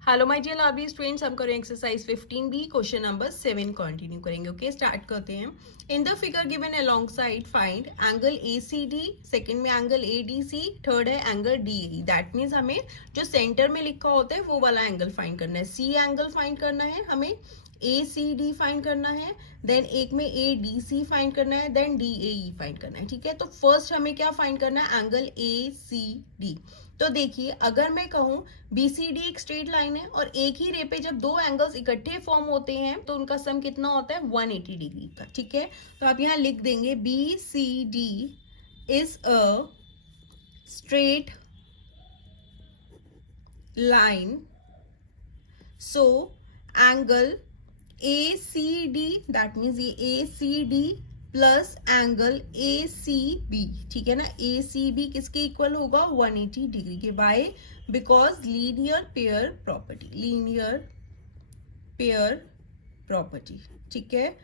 Hello my dear lovely students, हम करें exercise 15B question number 7 continue करेंगे। Okay, start करते हैं। In the figure given alongside find angle ACD, second में angle ADC, third है angle DAE। That means हमें जो centre में लिखा होता है वो वाला एंगल फाइंड करना है। C एंगल फाइंड करना है हमें, ACD फाइंड करना है, देन एक में ADC फाइंड करना है, देन DAE फाइंड करना है। ठीक है, तो फर्स्ट हमें क्या फाइंड करना है, एंगल ACD। तो देखिए, अगर मैं कहूं BCD एक स्ट्रेट लाइन है और एक ही रे पे जब दो एंगल्स इकट्ठे फॉर्म होते हैं तो उनका सम कितना होता है, 180 डिग्री का। ठीक है, तो आप यहां लिख देंगे BCD is a straight line, so angle ACD, that means ये ACD प्लस एंगल ACB, ठीक है ना। ACB किसके इक्वल होगा, 180 डिग्री के, by because linear pair property, linear pair property. ठीक है,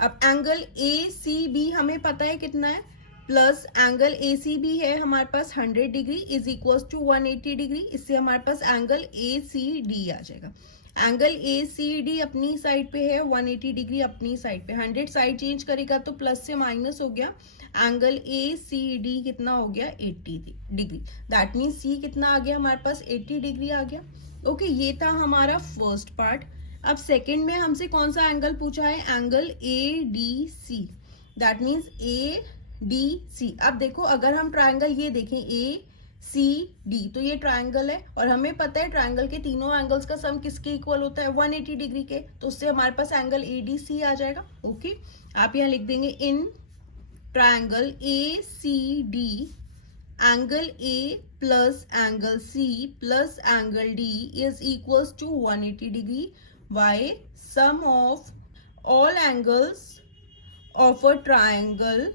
अब एंगल ACB हमें पता है कितना है, प्लस एंगल ACB है हमारे पास 100 degree is equal to 180 degree. इससे हमारे पास एंगल ACD आ जाएगा। एंगल ACD अपनी साइड पे है 180 डिग्री, अपनी साइड पे 100 साइड चेंज करेगा तो प्लस से माइनस हो गया। एंगल ACD कितना हो गया, 80 डिग्री। दैट मीन्स C कितना आ गया हमारे पास, 80 डिग्री आ गया। ओके, ये था हमारा फर्स्ट पार्ट। अब सेकंड में हमसे कौन सा एंगल पूछा है, angle ADC, that means ADC। अब देखो, अगर हम ट्रायंगल ये देखें ACD, तो ये ट्रायंगल है और हमें पता है ट्रायंगल के तीनों एंगल्स का सम किसके इक्वल होता है, 180 डिग्री के। तो उससे हमारे पास एंगल ADC आ जाएगा। ओके, आप यहाँ लिख देंगे in triangle ACD angle A plus angle C plus angle D is equals to 180 degree. Why? Sum of all angles of a triangle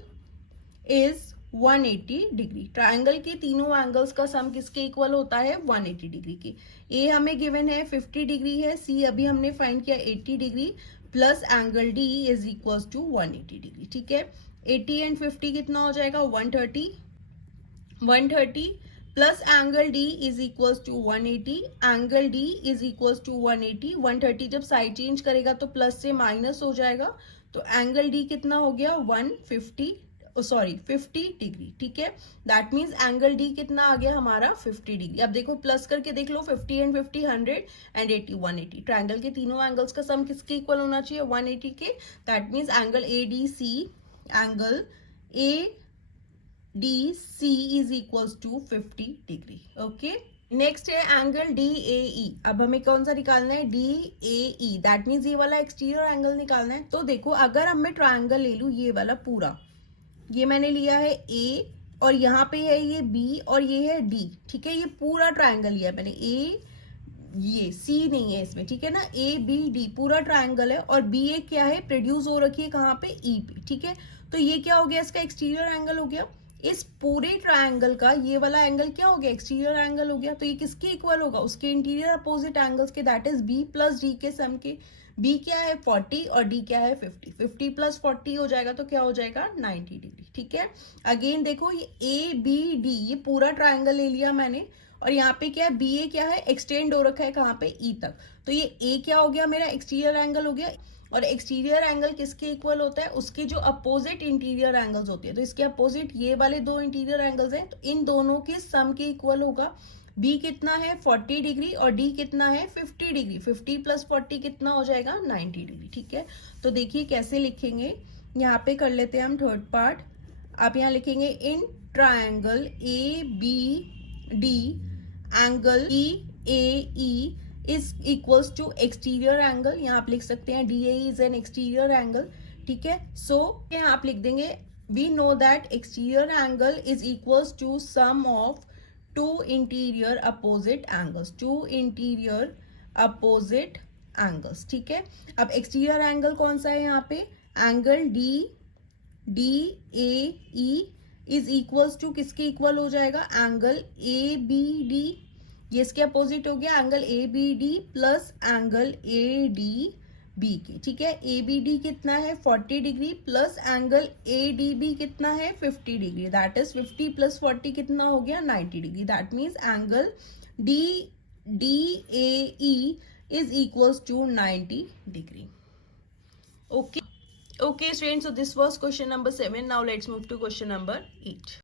is 180 degree. Triangle के तीनों एंगल्स का सम किसके इक्वल होता है, 180 डिग्री के। ए हमें गिवन है 50 डिग्री है, सी अभी हमने फाइंड किया 80 degree, plus angle D is equal to 180 degree. ठीक है, 80 एंड 50 कितना हो जाएगा, 130, 130 plus angle D is equal to 180, angle D is equal to 180। 130 जब साइड चेंज करेगा तो प्लस से माइनस हो जाएगा, तो एंगल डी कितना हो गया, 50 डिग्री। ठीक है, दैट मीन्स एंगल डी कितना आ गया हमारा, 50 डिग्री। अब देखो प्लस करके देख लो, 50 एंड 50 100 एंड 80 180। ट्रायंगल के तीनों एंगल्स का सम किसके इक्वल होना चाहिए, 180 के। That means angle ADC, angle ADC is equals to 50 degree. Okay, next है एंगल DAE। अब हमें कौन सा निकालना है, DAE, दैट मीन्स ये वाला एक्सटीरियर एंगल निकालना है। तो देखो, अगर हम मैं ट्रायंगल ले लूं, ये वाला पूरा, ये मैंने लिया है A और यहाँ पे है ये B और ये है D। ठीक है, ये पूरा ट्रायंगल लिया है मैंने, ये C नहीं है इसमें। ठीक है ना, ABD पूरा ट्रायंगल है और BA क्या है, प्रोड्यूस हो रखी है कहाँ पे, E पे। ठीक है, तो ये क्या हो गया, इसका एक्सटीरियर एंगल हो गया। इस पूरे ट्रायंगल का ये वाला एंगल क्या हो गया, एक्सटीरियर एंगल हो गया। तो ये किसके इक्वल होगा, उसके इंटीरियर अपोजिट एंगल्स के, that is B plus D के सम के। B क्या है 40 और D क्या है 50, 50 प्लस 40 हो जाएगा तो क्या हो जाएगा, 90 डिग्री। ठीक है, अगेन देखो, ये ABD ये पूरा ट्रायंगल ले लिया मैंने और यहाँ पे क्या है, BA क्या है, एक्सटेंड हो रखा है कहाँ पे, E तक। तो ये A क्या हो गया, मेरा एक्सटीरियर एंगल हो गया। और एक्सटीरियर एंगल किसके इक्वल होता है, उसके जो अपोजिट इंटीरियर एंगल्स होते हैं। तो इसके अपोजिट ये वाले दो इंटीरियर एंगल्स हैं, तो इन दोनों के सम के इक्वल होगा। B कितना है 40 डिग्री और D कितना है 50 डिग्री। 50 प्लस 40 कितना हो जाएगा, 90 डिग्री। ठीक है, तो देखिए कैसे लिखेंगे, यहाँ पे कर लेते हैं हम थर्ड पार्ट। आप यहाँ लिखेंगे in triangle ABD angle DAE is equals to exterior angle. यहाँ आप लिख सकते हैं DAE is an exterior angle. ठीक है, सो यहाँ आप लिख देंगे we know that exterior angle is equals to sum of two interior opposite angles, two interior opposite angles. ठीक है, अब एक्सटीरियर एंगल कौन सा है यहाँ पे, angle DAE is equals to किसके इक्वल हो जाएगा, एंगल ABD। ये इसके अपोजिट हो गया, angle ABD plus angle ADB के। ठीक है, ABD कितना है 40 डिग्री प्लस एंगल ADB कितना है 50 डिग्री। दैट इज 50 प्लस 40 कितना हो गया, 90 degree. That means angle DAE is equals to 90 degree. Okay. Okay, students. So this was question number 7. Now let's move to question number 8.